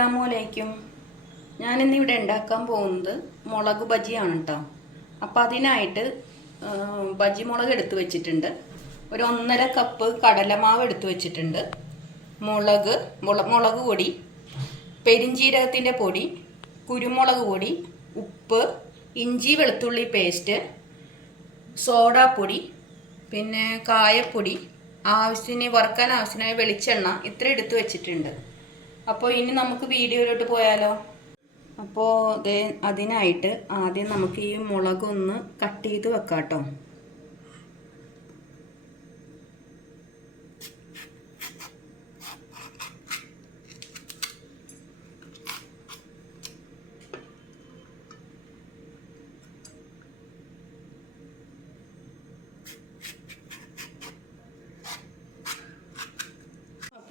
അസ്സലാമലൈക്കും ഞാനിന്നിവിടെ ഉണ്ടാക്കാൻ പോകുന്നത് മുളക് ബജിയാണ് കേട്ടോ അപ്പോൾ അതിനായിട്ട് ബജി മുളക് എടുത്തു വെച്ചിട്ടുണ്ട്. ഒരു ഒന്നര കപ്പ് കടലമാവ് എടുത്തു വെച്ചിട്ടുണ്ട്. മുളക് മുള മുളക് പൊടി പെരിഞ്ചീരകത്തിന്റെ പൊടി കുരുമുളക് പൊടി ഉപ്പ് ഇഞ്ചി വെളുത്തുള്ളി പേസ്റ്റ് സോഡാപ്പൊടി പിന്നെ കായപ്പൊടി ആവശ്യത്തിന് വറുക്കാൻ ആവശ്യമായ വെളിച്ചെണ്ണ ഇത്ര എടുത്തു വെച്ചിട്ടുണ്ട്. അപ്പോൾ ഇനി നമുക്ക് വീഡിയോയിലോട്ട് പോയാലോ? അപ്പോൾ അതിനായിട്ട് ആദ്യം നമുക്ക് ഈ മുളക് ഒന്ന് കട്ട് ചെയ്ത് വെക്കാം കേട്ടോ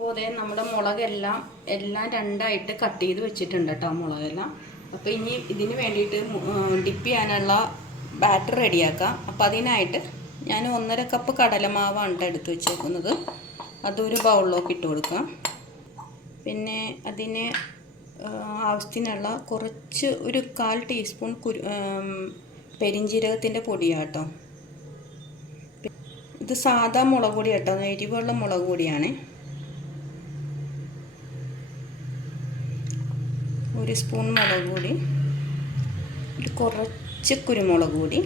അപ്പോൾ അതേ നമ്മുടെ മുളകെല്ലാം എല്ലാം രണ്ടായിട്ട് കട്ട് ചെയ്ത് വെച്ചിട്ടുണ്ട് കേട്ടോ മുളകെല്ലാം. അപ്പോൾ ഇനി ഇതിന് വേണ്ടിയിട്ട് ഡിപ്പ് ചെയ്യാനുള്ള ബാറ്റർ റെഡിയാക്കാം. അപ്പോൾ അതിനായിട്ട് ഞാൻ ഒന്നര കപ്പ് കടലമാവാണ് എടുത്ത് വെച്ചേക്കുന്നത്. അതൊരു ബൗളിലേക്ക് ഇട്ട് കൊടുക്കാം. പിന്നെ അതിന് ആവശ്യത്തിനുള്ള കുറച്ച് ഒരു കാൽ ടീസ്പൂൺ കുരു പെരിഞ്ജീരകത്തിന്റെ പൊടിയാട്ടോ ഇത് സാധാ മുളക് പൊടി കേട്ടോ എരിവുള്ള മുളക് പൊടിയാണ്. ഒരു സ്പൂൺ മുളക് പൊടി ഒരു കുറച്ച് കുരുമുളക് പൊടി.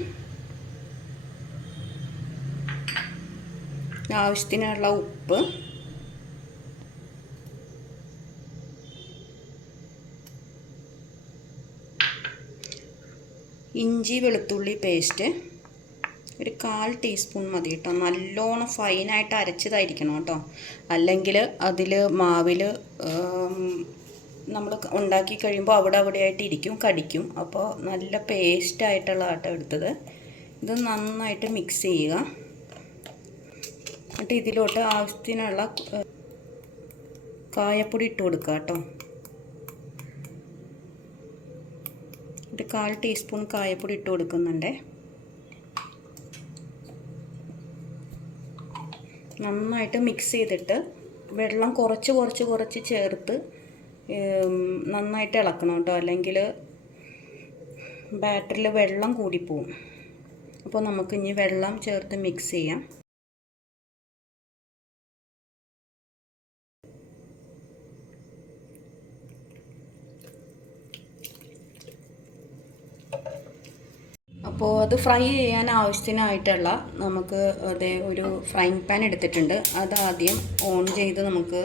ആവശ്യത്തിനുള്ള ഉപ്പ്. ഇഞ്ചി വെളുത്തുള്ളി പേസ്റ്റ്. ഒരു കാൽ ടീസ്പൂൺ മതി കേട്ടോ. നല്ലോണം ഫൈനായിട്ട് അരച്ചതായിരിക്കണം കേട്ടോ. അല്ലെങ്കിൽ അതിൽ മാവിൽ നമ്മൾ ഉണ്ടാക്കി കഴിയുമ്പോൾ അവിടെ അവിടെ ആയിട്ട് ഇരിക്കും കടിക്കും. അപ്പോൾ നല്ല പേസ്റ്റ് ആയിട്ടുള്ള ആട്ടം എടുത്തത്. ഇത് നന്നായിട്ട് മിക്സ് ചെയ്യുക. എന്നിട്ട് ഇതിലോട്ട് ആവശ്യത്തിനുള്ള കായപ്പൊടി ഇട്ട് കൊടുക്കുക കേട്ടോ. ഒരു കാൽ ടീസ്പൂൺ കായപ്പൊടി ഇട്ട് കൊടുക്കുന്നുണ്ട്. നന്നായിട്ട് മിക്സ് ചെയ്തിട്ട് വെള്ളം കുറച്ച് കുറച്ച് കുറച്ച് ചേർത്ത് നന്നായിട്ട് ഇളക്കണം കേട്ടോ. അല്ലെങ്കിൽ ബാറ്ററിൽ വെള്ളം കൂടിപ്പോവും. അപ്പോൾ നമുക്ക് ഇനി വെള്ളം ചേർത്ത് മിക്സ് ചെയ്യാം. അപ്പോൾ അത് ഫ്രൈ ചെയ്യാൻ ആവശ്യത്തിനായിട്ടുള്ള നമുക്ക് അതേ ഒരു ഫ്രൈങ് പാൻ എടുത്തിട്ടുണ്ട്. അത് ആദ്യം ഓൺ ചെയ്ത് നമുക്ക്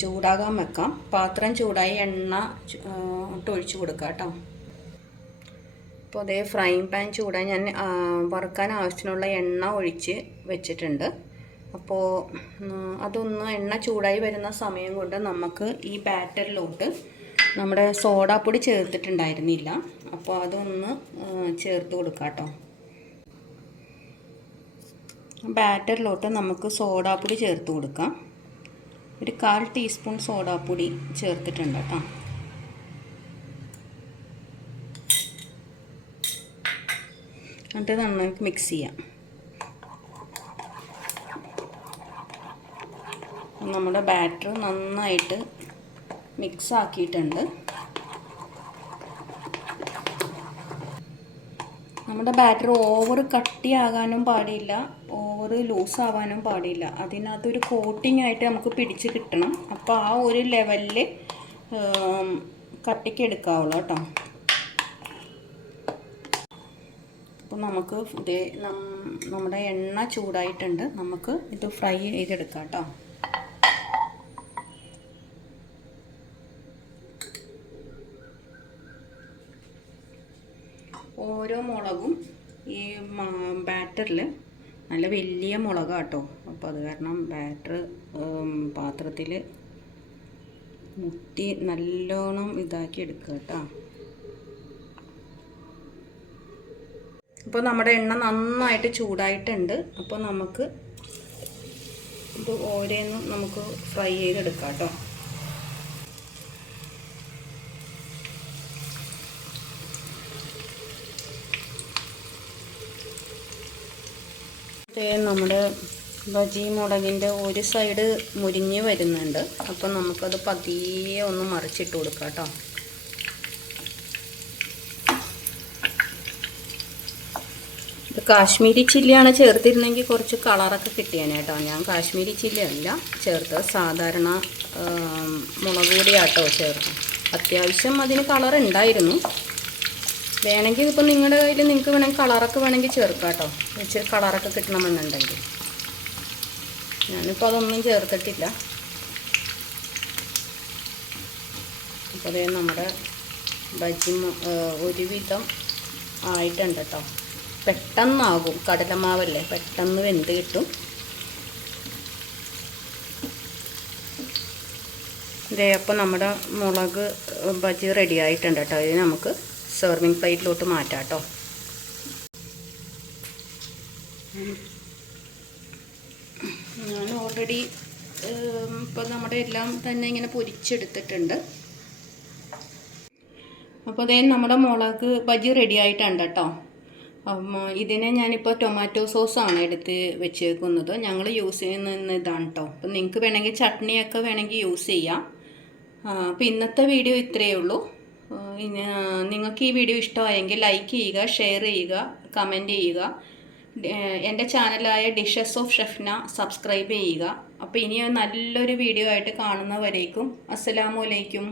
ചൂടാകാൻ വെക്കാം. പാത്രം ചൂടായി എണ്ണ കൊടുക്കുക ഒഴിച്ച് കൊടുക്കാം കേട്ടോ. അപ്പോൾ അതേ ഫ്രൈങ് പാൻ ചൂടാൻ ഞാൻ വറുക്കാൻ ആവശ്യത്തിനുള്ള എണ്ണ ഒഴിച്ച് വെച്ചിട്ടുണ്ട്. അപ്പോൾ അതൊന്ന് എണ്ണ ചൂടായി വരുന്ന സമയം കൊണ്ട് നമുക്ക് ഈ ബാറ്ററിലോട്ട് നമ്മുടെ സോഡാപ്പൊടി ചേർത്തിട്ടുണ്ടായിരുന്നില്ല. അപ്പോൾ അതൊന്ന് ചേർത്ത് കൊടുക്കാം കേട്ടോ. ബാറ്ററിലോട്ട് നമുക്ക് സോഡാപ്പൊടി ചേർത്ത് കൊടുക്കാം. ഒരു കാൽ ടീസ്പൂൺ സോഡാപ്പൊടി ചേർത്തിട്ടുണ്ട് കേട്ടോ. എന്നിട്ട് നന്നായിട്ട് മിക്സ് ചെയ്യാം. നമ്മുടെ ബാറ്റർ നന്നായിട്ട് മിക്സ് ആക്കിയിട്ടുണ്ട്. നമ്മുടെ ബാറ്റർ ഓവർ കട്ടിയാകാനും പാടില്ല ഓവർ ലൂസ് ആവാനും പാടില്ല. അതിനകത്തൊരു കോട്ടിംഗ് ആയിട്ട് നമുക്ക് പിടിച്ച് കിട്ടണം. അപ്പോൾ ആ ഒരു ലെവലിൽ കട്ടിക്ക് എടുക്കാവുള്ളൂ കേട്ടോ. അപ്പോൾ നമുക്ക് ഇതേ നമ്മുടെ എണ്ണ ചൂടായിട്ടുണ്ട്. നമുക്ക് ഇത് ഫ്രൈ ചെയ്തെടുക്കാം കേട്ടോ. ഓരോ മുളകും ഈ ബാറ്ററിൽ നല്ല വലിയ മുളകാണ് കേട്ടോ അപ്പോൾ അത് കാരണം ബാറ്റർ പാത്രത്തിൽ മുത്തി നല്ലോണം ഇതാക്കി എടുക്കുക കേട്ടോ. അപ്പോൾ നമ്മുടെ എണ്ണ നന്നായിട്ട് ചൂടായിട്ടുണ്ട്. അപ്പോൾ നമുക്ക് ഇത് ഓരോന്നും നമുക്ക് ഫ്രൈ ചെയ്തെടുക്കാം കേട്ടോ. നമ്മുടെ ബജി മുളകിന്റെ ഒരു സൈഡ് മുരിഞ്ഞ് വരുന്നുണ്ട്. അപ്പം നമുക്കത് പതിയെ ഒന്ന് മറിച്ചിട്ട് കൊടുക്കാം കേട്ടോ. കാശ്മീരി ചില്ലിയാണ് ചേർത്തിരുന്നെങ്കിൽ കുറച്ച് കളറൊക്കെ കിട്ടിയേനെ കേട്ടോ. ഞാൻ കാശ്മീരി ചില്ലിയല്ല ചേർത്ത് സാധാരണ മുളക് പൊടിയാട്ടോ ചേർത്ത് അത്യാവശ്യം അതിന് കളർ ഉണ്ടായിരുന്നു വേണമെങ്കിൽ ഇപ്പം നിങ്ങളുടെ കയ്യിൽ നിങ്ങൾക്ക് വേണമെങ്കിൽ കളറൊക്കെ വേണമെങ്കിൽ ചേർക്കാം കേട്ടോ. ഇച്ചിരി കളറൊക്കെ കിട്ടണമെന്നുണ്ടെങ്കിൽ. ഞാനിപ്പോൾ അതൊന്നും ചേർത്തിട്ടില്ല. അപ്പോൾ അതേ നമ്മുടെ ബജി ഒരുവിധം ആയിട്ടുണ്ട് കേട്ടോ. പെട്ടെന്നാകും. കടലമാവല്ലേ? പെട്ടെന്ന് വെന്ത് കിട്ടും. ഇതേ അപ്പോൾ നമ്മുടെ മുളക് ബജി റെഡി ആയിട്ടുണ്ട് കേട്ടോ. ഇത് നമുക്ക് സെർവിങ് പ്ലേറ്റിലോട്ട് മാറ്റാം കേട്ടോ ഞാൻ ഓൾറെഡി ഇപ്പം നമ്മുടെ എല്ലാം തന്നെ ഇങ്ങനെ പൊരിച്ചെടുത്തിട്ടുണ്ട്. അപ്പോൾ അതേ നമ്മുടെ മുളക് ബജി റെഡി ആയിട്ടുണ്ട് കേട്ടോ. ഇതിനെ ഞാനിപ്പോൾ ടൊമാറ്റോ സോസാണ് എടുത്ത് വെച്ചേക്കുന്നത്. ഞങ്ങൾ യൂസ് ചെയ്യുന്ന ഇതാണ് കേട്ടോ. അപ്പം നിങ്ങൾക്ക് വേണമെങ്കിൽ ചട്നിയൊക്കെ വേണമെങ്കിൽ യൂസ് ചെയ്യാം. അപ്പോൾ ഇന്നത്തെ വീഡിയോ ഇത്രയേ ഉള്ളൂ. നിങ്ങൾക്ക് ഈ വീഡിയോ ഇഷ്ടമായെങ്കിൽ ലൈക്ക് ചെയ്യുക ഷെയർ ചെയ്യുക കമന്റ് ചെയ്യുക. എന്റെ ചാനലായ ഡിഷസ് ഓഫ് ഷെഫ്ന സബ്സ്ക്രൈബ് ചെയ്യുക. അപ്പോൾ ഇനി നല്ലൊരു വീഡിയോ ആയിട്ട് കാണുന്നവരേക്കും. അസ്സലാമു അലൈക്കും.